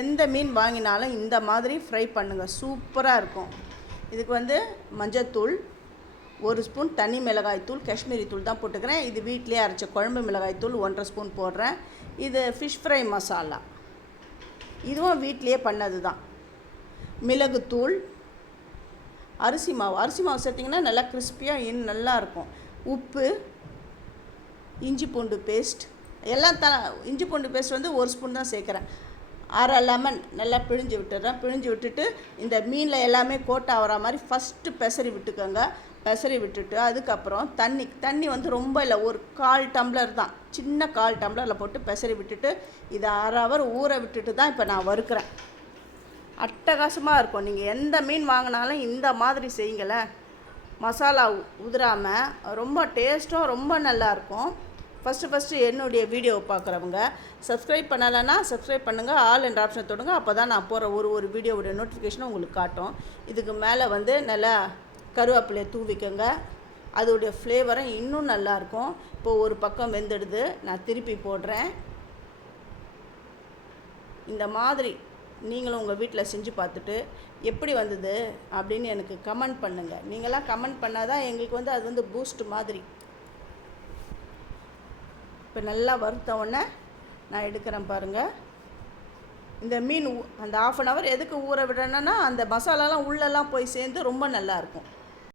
எந்த மீன் வாங்கினாலும் இந்த மாதிரி ஃப்ரை பண்ணுங்கள், சூப்பராக இருக்கும். இதுக்கு வந்து மஞ்சத்தூள், 1 ஸ்பூன் தனி மிளகாய்த்தூள், காஷ்மீரி தூள் தான் போட்டுக்கிறேன். இது வீட்டிலே அரைச்ச குழம்பு மிளகாய்த்தூள் 1.5 ஸ்பூன் போடுறேன். இது ஃபிஷ் ஃப்ரை மசாலா, இதுவும் வீட்டிலையே பண்ணது தான். மிளகுத்தூள், அரிசி மாவு சேர்த்திங்கன்னா நல்லா கிறிஸ்பியாக நல்லாயிருக்கும். உப்பு, இஞ்சி பூண்டு பேஸ்ட் எல்லாம் இஞ்சி பூண்டு பேஸ்ட் வந்து 1 ஸ்பூன் தான் சேர்க்குறேன். அரை லெமன் நல்லா பிழிஞ்சு விட்டுறேன். பிழிஞ்சு விட்டுட்டு இந்த மீனில் எல்லாமே கோட் ஆகிற மாதிரி ஃபஸ்ட்டு பெசரி விட்டுக்கோங்க. பெசரி விட்டுட்டு அதுக்கப்புறம் தண்ணி வந்து ரொம்ப இல்லை, ஒரு 1/4 டம்ளர் தான், சின்ன 1/4 டம்ளரில் போட்டு பெசரி விட்டுட்டு இதை அரை ஹவர் ஊற விட்டுட்டு தான் இப்போ நான் வறுக்கிறேன். அட்டகாசமாக இருக்கும். நீங்கள் எந்த மீன் வாங்கினாலும் இந்த மாதிரி செய்யுங்களேன், மசாலா உதிராமல் ரொம்ப டேஸ்ட்டும் ரொம்ப நல்லாயிருக்கும். ஃபஸ்ட்டு என்னுடைய வீடியோவை பார்க்குறவங்க சப்ஸ்கிரைப் பண்ணலைன்னா சப்ஸ்கிரைப் பண்ணுங்கள், ஆல் என்ற ஆப்ஷனை தொடுங்க. அப்போ தான் நான் போகிற ஒரு வீடியோவுடைய நோட்டிஃபிகேஷனும் உங்களுக்கு காட்டும். இதுக்கு மேலே வந்து நல்லா கருவேப்பிலையை தூவிக்கோங்க, அதோடைய ஃப்ளேவரும் இன்னும் நல்லாயிருக்கும். இப்போது ஒரு பக்கம் வெந்துடுது, நான் திருப்பி போடுறேன். இந்த மாதிரி நீங்களும் உங்கள் வீட்டில் செஞ்சு பார்த்துட்டு எப்படி வந்தது அப்படின்னு எனக்கு கமெண்ட் பண்ணுங்கள். நீங்களாம் கமெண்ட் பண்ணால் தான் எங்களுக்கு வந்து அது வந்து பூஸ்ட் மாதிரி. இப்போ நல்லா வறுத்த உடனே நான் எடுக்கிறேன் பாருங்கள். இந்த மீன் அந்த 1/2 அன் ஹவர் எதுக்கு ஊற விடுறேன்னா அந்த மசாலாலாம் உள்ளெல்லாம் போய் சேர்ந்து ரொம்ப நல்லாயிருக்கும்.